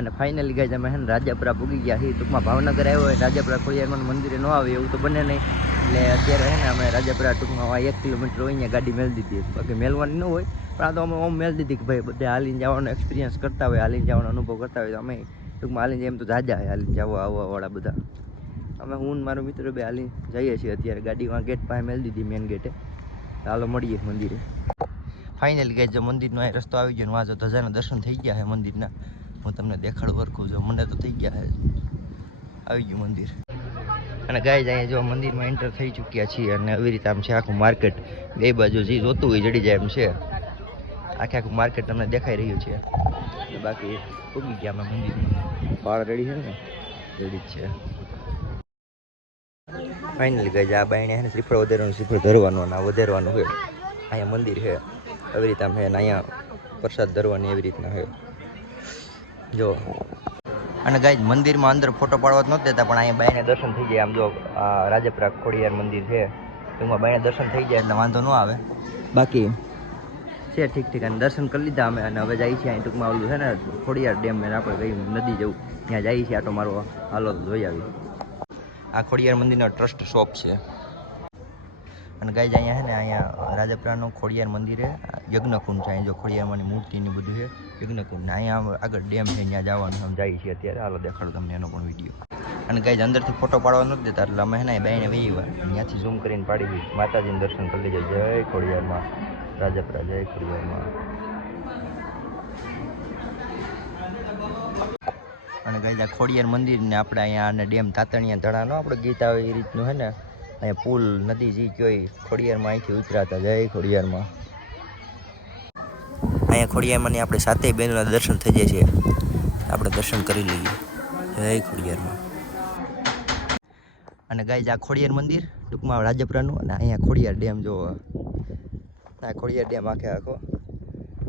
અને finally guys અમે હે ને રાજાપુરા પૂગી ગયા છીએ. ટૂંકમાં ભાવનગર આવ્યો હોય રાજાપુરા ખોડિયારમાં મંદિરે ન આવે એવું તો બને નહીં. એટલે અત્યારે હે ને અમે રાજાપુરા ટૂંકમાં 1 કિલોમીટર હોય અહીંયા ગાડી મેળ દીધી. બાકી મેળવાની ન હોય પણ આ તો અમે ઓમ મેળ દીધી કે ભાઈ બધે હાલીને જવાનો એક્સપિરિયન્સ કરતા હોય, હાલીને જવાનો અનુભવ કરતા હોય તો અમે ટૂંકમાં હાલીને એમ તો જાજા હાલીને જવો આવવાવાળા બધા. અમે હું મારો મિત્રો બે હાલીને જઈએ છીએ અત્યારે. ગાડીમાં ગેટ પાસે મેળ દીધી મેન ગેટે. ચાલો મળીએ મંદિરે. ફાઇનલી ગાઈઝ જો મંદિરનો અહીં રસ્તો આવી ગયો. વાં જો ધજાના દર્શન થઈ ગયા છે મંદિરના. હું તમને દેખાડું વરખું જો મને તો થઈ ગયા છે. આવી ગયું મંદિર. અને ગાઈઝ અહીંયા જો મંદિરમાં એન્ટર થઈ ચૂક્યા છીએ અને આવી રીતે આમ છે આખું માર્કેટ. બે બાજુ જે જોતું હોય જડી જાય એમ છે. આખું માર્કેટ તમને દેખાઈ રહ્યું છે. બાકી પૂગી ગયા અમે મંદિરમાં. પાળ રેડી છે ને રેડી જ છે. ફાઇનલી ગાઈઝ આ બાયણે છે ને શ્રીફળ વધારવાનું શ્રીફળ ધરવાનું અને આ વધારવાનું છે. અહીંયા મંદિર છે આવી રીતે આમ છે ને અહીંયા પ્રસાદ ધરવાની એવી રીતના છે જો. અને ગાઈઝ મંદિરમાં અંદર ફોટો પાડવા જ નહોતા દેતા પણ અહીંયા બાયણે દર્શન થઈ જાય. આમ જો આ રાજાપુરા ખોડિયાર મંદિર છે એમાં બાયણે દર્શન થઈ જાય એટલે વાંધો ન આવે. બાકી છે ઠીક ઠીક. અને દર્શન કરી લીધા અમે અને હવે જઈએ છીએ અહીં ટૂંકમાં ઓલું છે ને ખોડિયાર ડેમ ને આપણે કઈ નદી જવું ત્યાં જઈએ છીએ આટો મારવા. હાલો જોઈ આવી. આ ખોડિયાર મંદિરનો ટ્રસ્ટ શોપ છે. અને ગાઈઝ અહીંયા છે ને અહીંયા રાજાપુરાનું ખોડિયાર મંદિરે યજ્ઞકુંડ છે. અહીં જો ખોડિયારની મૂર્તિની બધું છે યજ્ઞકુંડ ને અહીંયા આગળ ડેમ છે ત્યાં જવાનું અમે જઈએ છીએ અત્યારે. હાલો દેખાડું તમને એનો પણ વિડીયો. અને ગાઈઝ અંદરથી ફોટો પાડવા નથી દેતા એટલે અમે છે ને બાયણે વહી ત્યાંથી ઝૂમ કરીને પાડી દીધી. માતાજીનું દર્શન કરી લીધે. જય ખોડિયારમાં રાજાપુરા જય ખોડિયારમાં. અને ગાઈઝ આ ખોડિયાર મંદિર ને આપણે અહીંયા અને ડેમ તાતણિયા ધડાનો આપણે ગીત આવે એ રીતનું છે ને અહીંયા પુલ નદી જી કયો ખોડિયારમાં અહીંથી ઉતરાતા. જય ખોડિયારમાં. અહીંયા ખોડિયારમાં ની આપણે સાતેય બહેનોના દર્શન થઈ જાય છે. આપણે દર્શન કરી લઈએ. જય ખોડિયારમાં. અને ગાઈઝ આ ખોડિયાર મંદિર ટૂંકમાં રાજાપુરાનું અને અહીંયા ખોડિયાર ડેમ જો. આ ખોડિયાર ડેમ આખો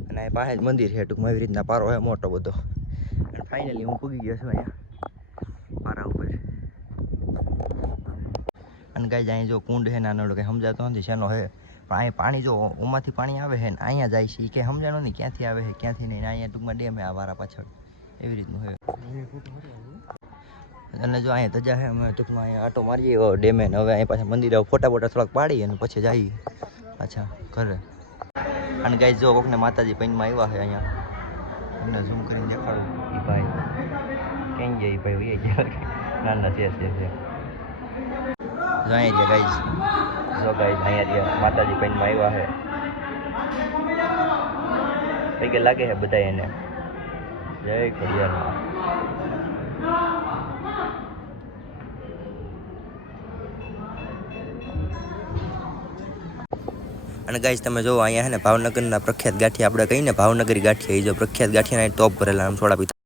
અને અહીં પાસે જ મંદિર છે ટૂંકમાં એવી રીતના પારો છે મોટો બધો. અને ફાઇનલી હું પૂગી ગયો છું અહીંયા પારા ઉપર. અને ગાઈઝ અહીં જો કુંડ છે નાનો કંઈ સમજાતો નથી શેનો છે પણ અહીં પાણી જો ઉમાંથી પાણી આવે છે ને અહીંયા જાય છે એ કંઈ સમજાણો નહીં ક્યાંથી આવે છે ક્યાંથી નહીં. અહીંયા ટૂંકમાં ડેમ છે આ વારા પાછળ એવી રીતનું છે. અને જો અહીંયા ધજા છે અમે ટૂંકમાં અહીંયા આટો મારીએ ડેમે ને હવે અહીં પાછા મંદિર ફોટા બોટા થોડાક પાડી અને પછી જઈએ પાછા ઘરે. અને ગાઈઝ જો કોકને માતાજી પૈનમાં આવ્યા છે અહીંયા તમને ઝૂમ કરીને દેખાડું. એ ભાઈ ક્યાં ગયા એ ભાઈ ગયા નાના છે જો અહીંયા ગાઈઝ જો ગાઈઝ અહીંયા માતાજી પૈનમાં આવ્યા છે. પૈકે લાગે છે બધા એને. જય ખોડિયારમાં. અને ગાઈઝ તમે જો અહીંયા છે ને ભાવનગરના પ્રખ્યાત ગાંઠિયા આપણે કહીને ભાવનગરી ગાંઠિયા એ જો પ્રખ્યાત ગાંઠિયાના ટોપ ભરેલા આમ થોડા પીતા.